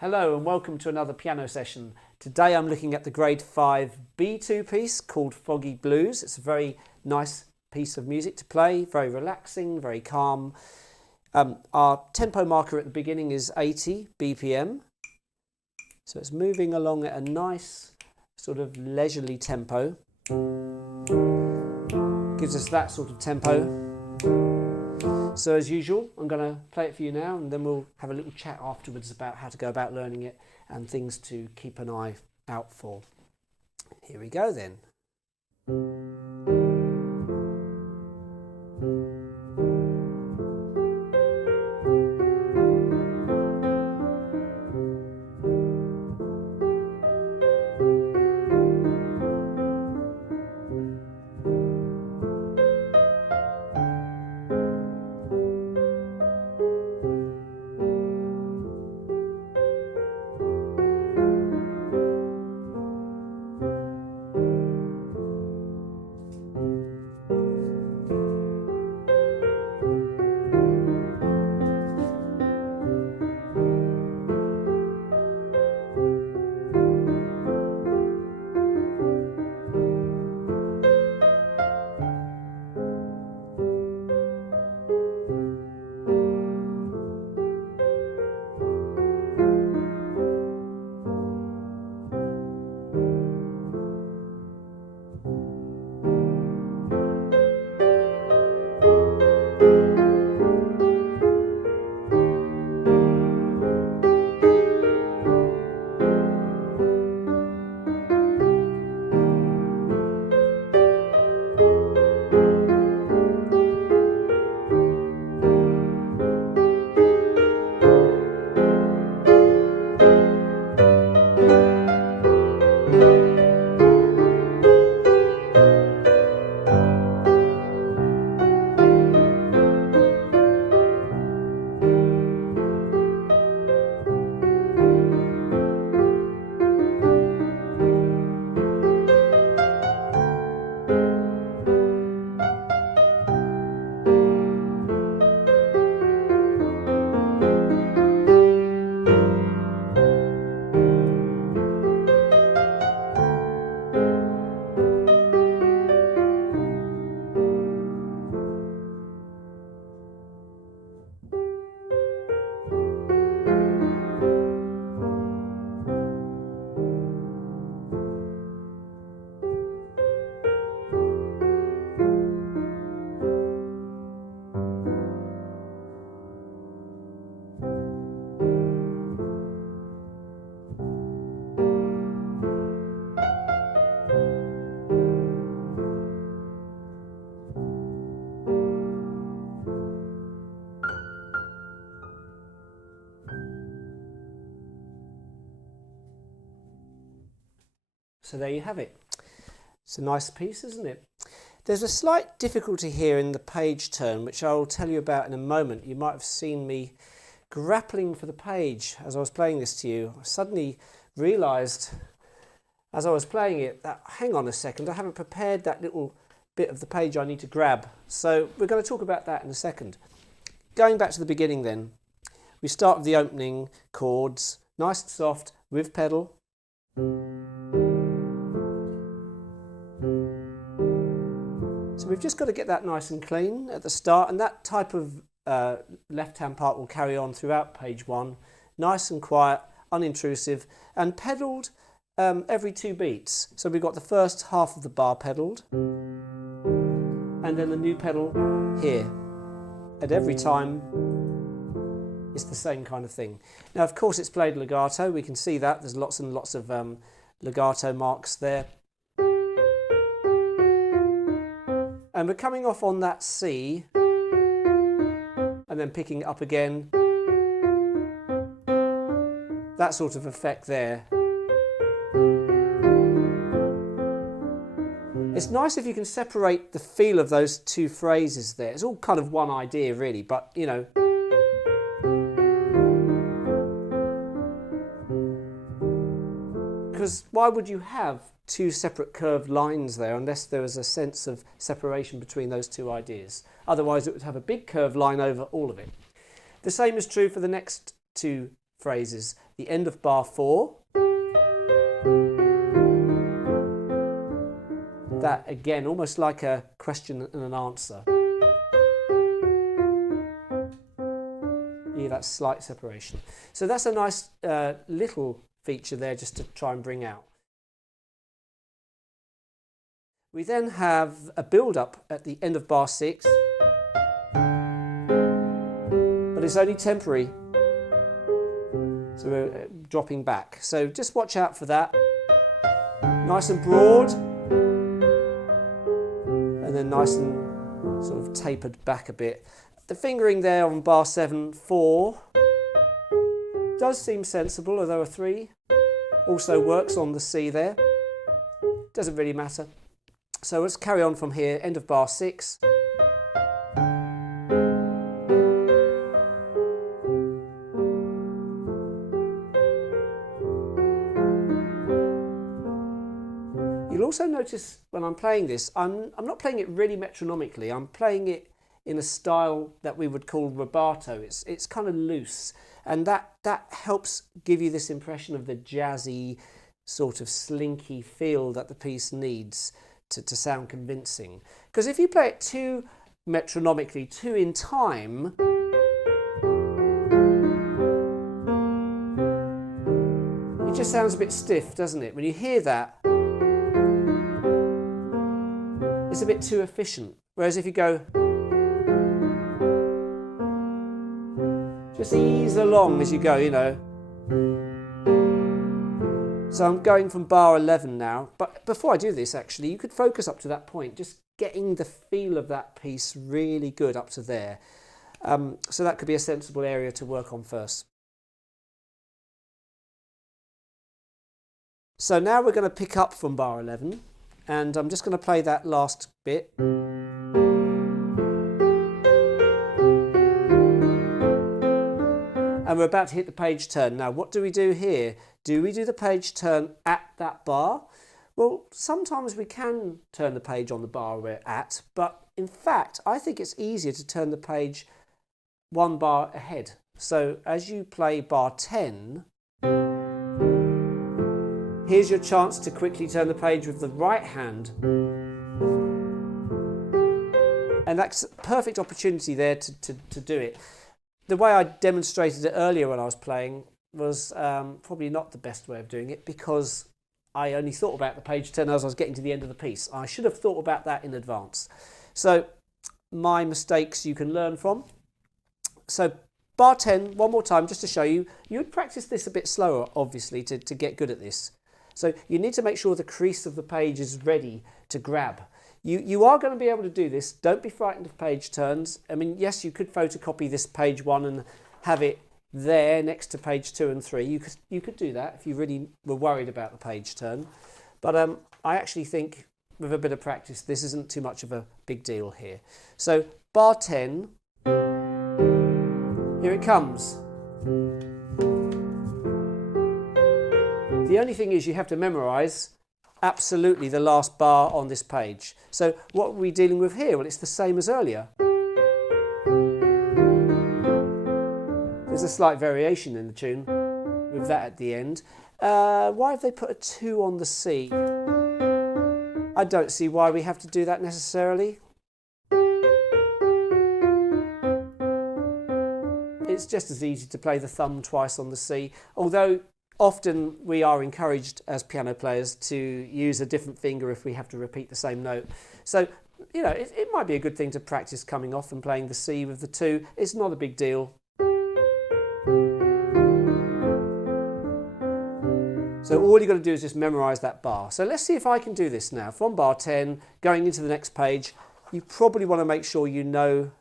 Hello and welcome to another piano session. Today I'm looking at the grade 5 B2 piece called Foggy Blues. It's a very nice piece of music to play, very relaxing, very calm. Our tempo marker at the beginning is 80 BPM. So it's moving along at a nice sort of leisurely tempo. Gives us that sort of tempo. So as usual, I'm going to play it for you now and then we'll have a little chat afterwards about how to go about learning it and things to keep an eye out for. Here we go then. So there you have it. It's a nice piece, isn't it? There's a slight difficulty here in the page turn, which I'll tell you about in a moment. You might have seen me grappling for the page as I was playing this to you. I suddenly realised as I was playing it that, hang on a second, I haven't prepared that little bit of the page I need to grab. So we're going to talk about that in a second. Going back to the beginning then, we start with the opening chords, nice and soft, with pedal. So we've just got to get that nice and clean at the start, and that type of left-hand part will carry on throughout page 1. Nice and quiet, unintrusive, and pedalled every 2 beats. So we've got the first half of the bar pedalled, and then the new pedal here. At every time, it's the same kind of thing. Now, of course, it's played legato. We can see that. There's lots and lots of legato marks there. And we're coming off on that C and then picking it up again. That sort of effect there. It's nice if you can separate the feel of those 2 phrases there. It's all kind of one idea really, but you know. Because why would you have 2 separate curved lines there unless there was a sense of separation between those 2 ideas? Otherwise it would have a big curved line over all of it. The same is true for the next 2 phrases. the end of bar 4. That again, almost like a question and an answer. Yeah, that slight separation. So that's a nice little feature there just to try and bring out. We then have a build-up at the end of bar 6, but it's only temporary, so we're dropping back. So just watch out for that. Nice and broad, and then nice and sort of tapered back a bit. The fingering there on bar 7, 4 does seem sensible, although a 3 also works on the C there. Doesn't really matter. So let's carry on from here, end of bar 6. You'll also notice when I'm playing this, I'm not playing it really metronomically, I'm playing it in a style that we would call rubato. It's kind of loose, and that helps give you this impression of the jazzy, sort of slinky feel that the piece needs to sound convincing. Because if you play it too metronomically, too in time, it just sounds a bit stiff, doesn't it? When you hear that, it's a bit too efficient. Whereas if you go, just ease along as you go, you know. So I'm going from bar 11 now, but before I do this actually, you could focus up to that point, just getting the feel of that piece really good up to there. So that could be a sensible area to work on first. So now we're going to pick up from bar 11, and I'm just going to play that last bit. And we're about to hit the page turn. Now, what do we do here? Do we do the page turn at that bar? Well, sometimes we can turn the page on the bar we're at, but in fact, I think it's easier to turn the page one bar ahead. So as you play bar 10, here's your chance to quickly turn the page with the right hand. And that's a perfect opportunity there to do it. The way I demonstrated it earlier when I was playing was probably not the best way of doing it, because I only thought about the page turn as I was getting to the end of the piece. I should have thought about that in advance. So my mistakes you can learn from. So bar 10, one more time just to show you. You would practice this a bit slower, obviously, to get good at this. So you need to make sure the crease of the page is ready to grab. You are going to be able to do this. Don't be frightened of page turns. I mean, yes, you could photocopy this page 1 and have it there next to page 2 and 3. You could do that if you really were worried about the page turn. But I actually think with a bit of practice, this isn't too much of a big deal here. So bar 10, here it comes. The only thing is you have to memorise absolutely the last bar on this page. So what are we dealing with here? Well, it's the same as earlier. There's a slight variation in the tune with that at the end. Why have they put a 2 on the C? I don't see why we have to do that necessarily. It's just as easy to play the thumb twice on the C, although often we are encouraged as piano players to use a different finger if we have to repeat the same note. So, you know, it might be a good thing to practice coming off and playing the C with the 2. It's not a big deal. So all you've got to do is just memorise that bar. So let's see if I can do this now. From bar 10, going into the next page, you probably want to make sure you know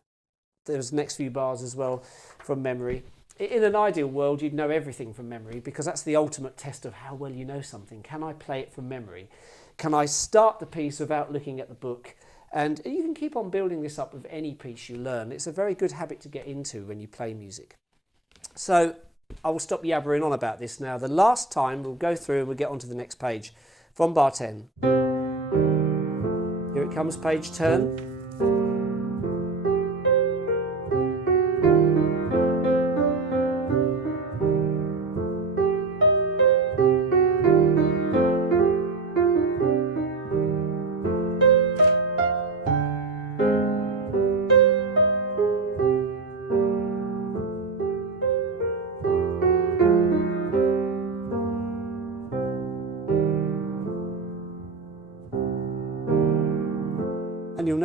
those next few bars as well from memory. In an ideal world, you'd know everything from memory, because that's the ultimate test of how well you know something. Can I play it from memory? Can I start the piece without looking at the book? And you can keep on building this up with any piece you learn. It's a very good habit to get into when you play music. So I will stop yabbering on about this now. The last time we'll go through and we'll get on to the next page. From bar 10. Here it comes, page turn.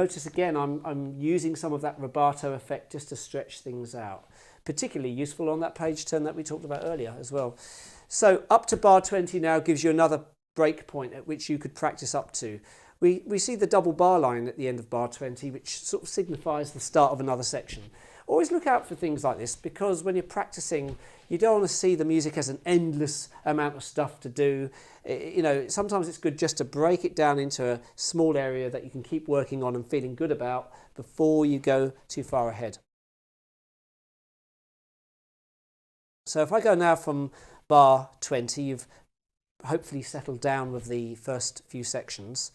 notice again I'm using some of that rubato effect just to stretch things out. Particularly useful on that page turn that we talked about earlier as well. So up to bar 20 now gives you another break point at which you could practice up to. We see the double bar line at the end of bar 20, which sort of signifies the start of another section. Always look out for things like this, because when you're practicing, you don't want to see the music as an endless amount of stuff to do. You know, sometimes it's good just to break it down into a small area that you can keep working on and feeling good about before you go too far ahead. So if I go now from bar 20, you've hopefully settled down with the first few sections.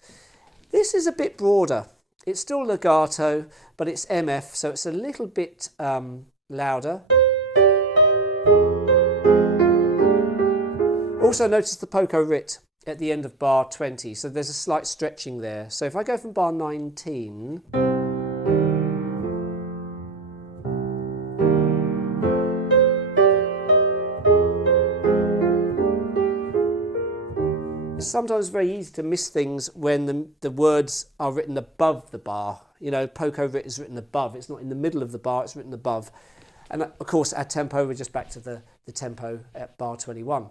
This is a bit broader. It's still legato, but it's MF, so it's a little bit louder. Also notice the poco rit at the end of bar 20, so there's a slight stretching there. So if I go from bar 19, it's sometimes very easy to miss things when the words are written above the bar. You know, poco rit is written above. It's not in the middle of the bar, it's written above. And of course, at tempo, we're just back to the tempo at bar 21.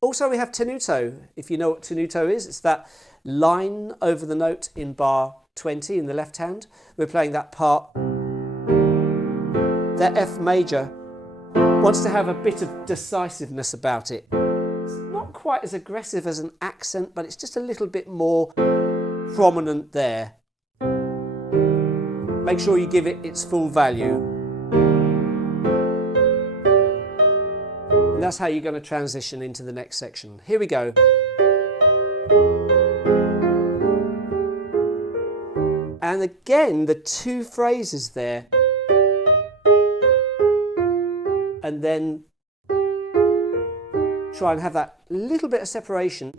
Also, we have tenuto. If you know what tenuto is, it's that line over the note in bar 20 in the left hand. We're playing that part. That F major wants to have a bit of decisiveness about it. Not quite as aggressive as an accent, but it's just a little bit more prominent there. Make sure you give it its full value. And that's how you're going to transition into the next section. Here we go. And again, the two phrases there. And then try and have that little bit of separation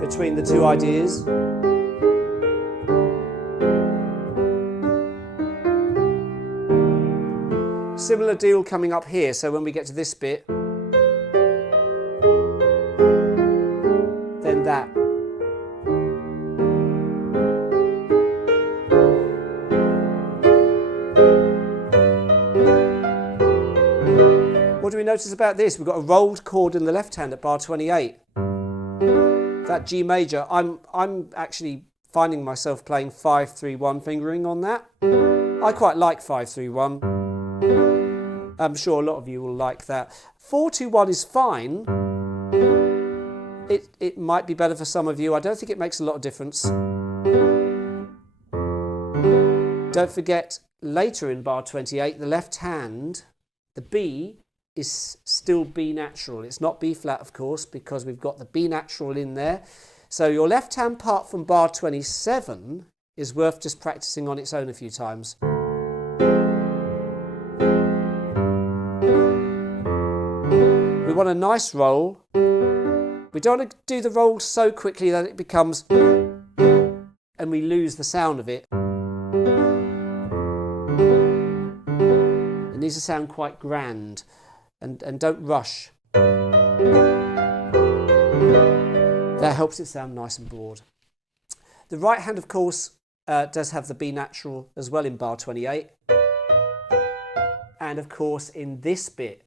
between the two ideas. Similar deal coming up here, so when we get to this bit, then that. What do we notice about this? We've got a rolled chord in the left hand at bar 28. That G major, I'm actually finding myself playing 5-3-1 fingering on that. I quite like 5-3-1. I'm sure a lot of you will like that. 4-2-1 is fine. It might be better for some of you. I don't think it makes a lot of difference. Don't forget, later in bar 28, the left hand, the B, is still B natural. It's not B flat, of course, because we've got the B natural in there. So your left hand part from bar 27 is worth just practicing on its own a few times. We want a nice roll. We don't want to do the roll so quickly that it becomes and we lose the sound of it. It needs to sound quite grand. And don't rush. That helps it sound nice and broad. The right hand, of course, does have the B natural as well in bar 28. And of course in this bit.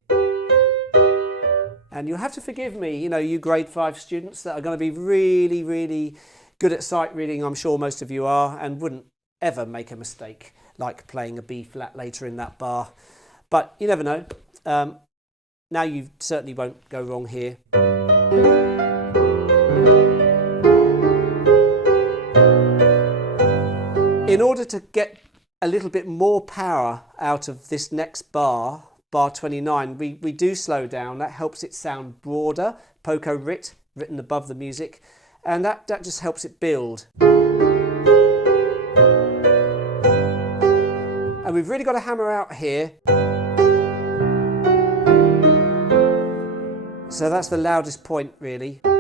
And you'll have to forgive me, you know, you grade 5 students that are going to be really, really good at sight reading, I'm sure most of you are, and wouldn't ever make a mistake like playing a B flat later in that bar. But you never know. Now you certainly won't go wrong here. In order to get a little bit more power out of this next bar, bar 29, we do slow down. That helps it sound broader. Poco rit, written above the music. And that just helps it build. And we've really got to hammer out here. So that's the loudest point, really. And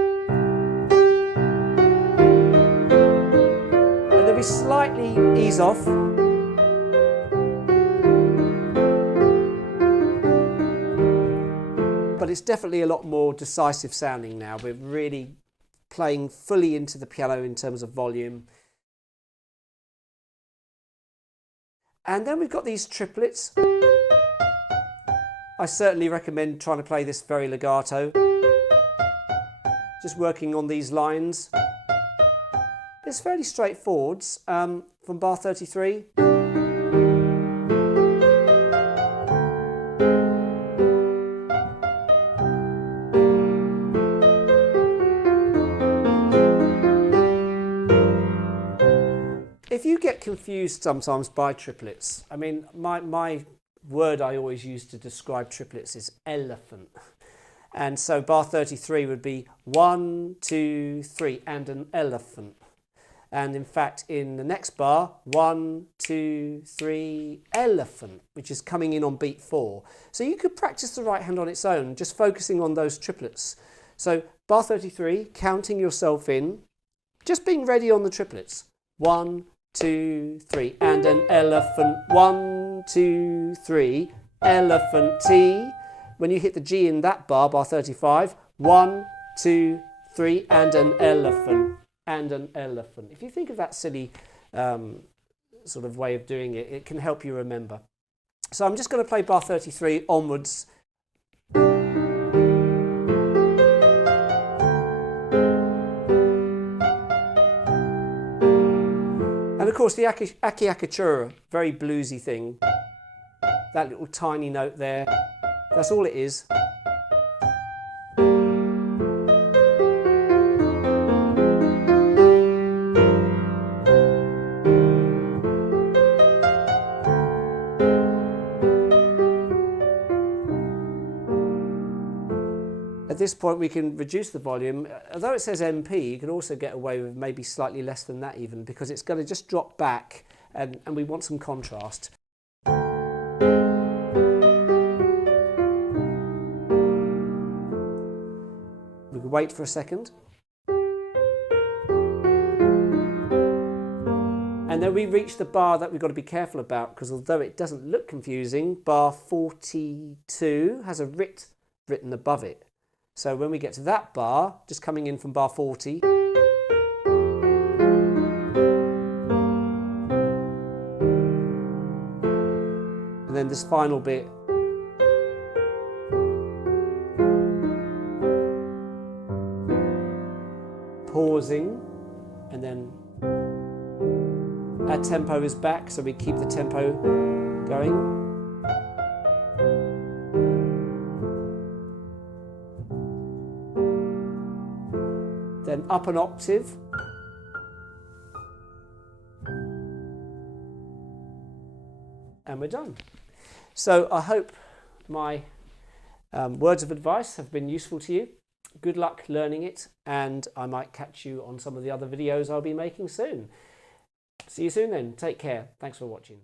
then we slightly ease off. But it's definitely a lot more decisive sounding now. We're really playing fully into the piano in terms of volume. And then we've got these triplets. I certainly recommend trying to play this very legato. Just working on these lines. It's fairly straightforward from bar 33. If you get confused sometimes by triplets, I mean, my word I always use to describe triplets is elephant. And so bar 33 would be 1, 2, 3 and an elephant. And in fact, in the next bar, 1, 2, 3, elephant, which is coming in on beat 4. So you could practice the right hand on its own, just focusing on those triplets. So bar 33, counting yourself in, just being ready on the triplets. 1, 2, 3, and an elephant. 1, 2, 3, elephant T. When you hit the G in that bar, bar 35, 1, 2, 3, and an elephant. And an elephant. If you think of that silly sort of way of doing it, it can help you remember. So I'm just going to play bar 33 onwards. And of course the Aki Akachura, very bluesy thing. That little tiny note there, that's all it is. At this point we can reduce the volume. Although it says MP, you can also get away with maybe slightly less than that even, because it's going to just drop back and we want some contrast. We can wait for a second. And then we reach the bar that we've got to be careful about, because although it doesn't look confusing, bar 42 has a writ written above it. So when we get to that bar, just coming in from bar 40, and then this final bit, pausing, and then our tempo is back, so we keep the tempo going. Then up an octave, and we're done. So I hope my words of advice have been useful to you. Good luck learning it, and I might catch you on some of the other videos I'll be making soon. See you soon then. Take care. Thanks for watching.